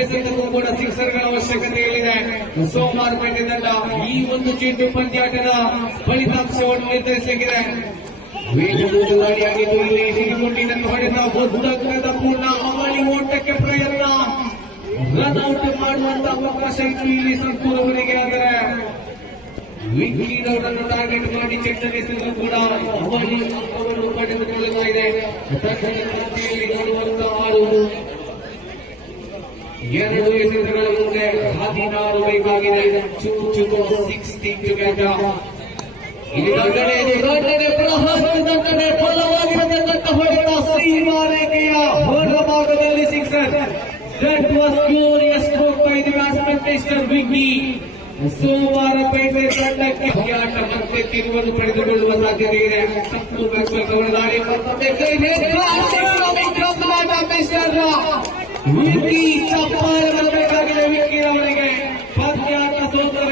ಎಸೆತಕ್ಕೂ ಕೂಡ ಸಿಕ್ಸರ್ಗಳ ಅವಶ್ಯಕತೆ ಇದೆ. ಸೋಮವಾರ ತಂಡ ಈ ಒಂದು ಚೆಂಡು ಪಂದ್ಯಾಟದ ಫಲಿತಾಂಶವನ್ನು ನಿರ್ಧರಿಸಿದೆ. ವೇಗವಾಗಿದ್ದು ಇಲ್ಲಿ ಸಿರಿಗುಂಡಿನನ್ನು ಹೊಡೆದ ಬುದ್ಧಗ್ರದ ಪೂರ್ಣ ಅವಳಿ ಓಟಕ್ಕೆ ಪ್ರಯತ್ನ, ರನ್ಔಟ್ ಮಾಡುವಂತಹ ಅವಕಾಶ ಇತ್ತು ಇಲ್ಲಿ ಸಂಪೂರ್ಣವರೆಗೆ. ಆದರೆ ವಿಕೆಟ್ ಅನ್ನು ಟಾರ್ಗೆಟ್ ಮಾಡಿ ಚೆಂಡನೆಸಲು ಕೂಡ ಅವಳಿ ಅಂಕವನ್ನು ಪಡೆದುಕೊಳ್ಳುತ್ತಾ ಇದೆ. ನೋಡುವಂತಹ ಆಡುವುದು ಎರಡು ಎಸೆತಗಳ ಮುಂದೆ 16 ರೈವಾಗಿದೆ. 2-16 ಇಲ್ಲಿ ದಂಡನೆ ಫಲವಾಗಿರತಕ್ಕಂಥ ಹೊಡೆತ ಶ್ರೀಮಾರೇಖೆಯ ಹೊರಭಾಗದಲ್ಲಿ sixer. That was glorious stroke by the batsman Mr. Wiggy. ಸೋಮವಾರ ಪೇಟೆ ತಂಡಕ್ಕೆ ಆಟ ಮತ್ತೆ ತಿರುವನ್ನು ಪಡೆದುಕೊಳ್ಳುವ ಸಾಧ್ಯತೆ ಇದೆ. ಸಂಪೂರ್ಣ ದಾಳಿ ವಿಕ್ಕಿ ಚಪ್ಪಾಳೆ ಬರಬೇಕಾಗಿದೆ. ವಿಕ್ಕಿ ಅವರಿಗೆ ಪಂದ್ಯಾಟ ಸೋದರ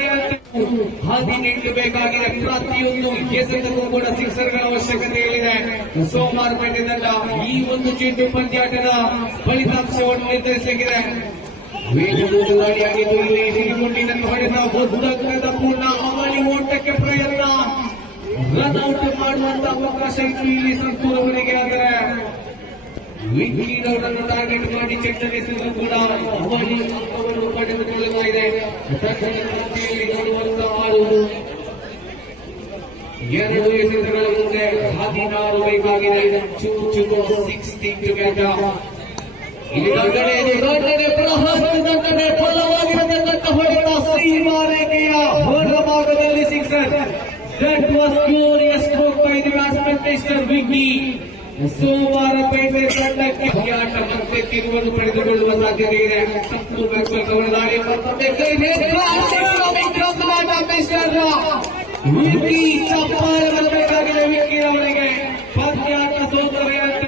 18 ಬೇಕಾಗಿದೆ. ಪ್ರತಿಯೊಂದು ಎಸೆತಕ್ಕೂ ಕೂಡ ಸಿಕ್ಸರ್ಗಳ ಅವಶ್ಯಕತೆಗಳಿದೆ. ಸೋಮವಾರ ಪೇಟೆ ತಂಡ ಈ ಒಂದು ಚೆಂಡು ಪಂದ್ಯಾಟದ ಫಲಿತಾಂಶವನ್ನು ನಿರ್ಧರಿಸಿದೆ. ವೇಗವಾಗಿದ್ದು ಇಲ್ಲಿ ಸಿರಿಗುಂಡಿನನ್ನು ಹೊಡೆದ ಬುದ್ಧಗ್ರದ ಪೂರ್ಣ ಅವಳಿ ಓಟಕ್ಕೆ ಪ್ರಯತ್ನ, ರನ್ಔಟ್ ಮಾಡುವಂತಹ ಅವಕಾಶ ಇತ್ತು ಇಲ್ಲಿ ಸಂಪೂರ್ಣವರೆಗೆ. ಆದರೆ ವಿಕೆಟ್ ಅನ್ನು ಟಾರ್ಗೆಟ್ ಮಾಡಿ ಚೆಂಡನೆಸಲು ಕೂಡ ಅವಳಿ ಅಂಕವನ್ನು ಪಡೆದುಕೊಳ್ಳುತ್ತಾ ಇದೆ. ನೋಡುವಂತಹ ಆಡುವುದು ಎರಡು ಎಸೆತಗಳ ಮುಂದೆ 16 ರೈವಾಗಿದೆ. 2-16 ಇಲ್ಲಿ ದಂಡನೆ ಫಲವಾಗಿರತಕ್ಕಂಥ ಹೊಡೆತ ಶ್ರೀಮಾರೇಖೆಯ ಹೊರಭಾಗದಲ್ಲಿ sixer. That was glorious stroke by the batsman Mr. Wiggy. ಸೋಮವಾರ ಪೇಟೆ ತಂಡಕ್ಕೆ ಆಟ ಮತ್ತೆ ತಿರುವನ್ನು ಪಡೆದುಕೊಳ್ಳುವ ಸಾಧ್ಯತೆ ಇದೆ. ಸಂಪೂರ್ಣ ದಾಳಿ ವಿಕ್ಕಿ ಚಪ್ಪಾಳೆ ಬರಬೇಕಾಗಿದೆ.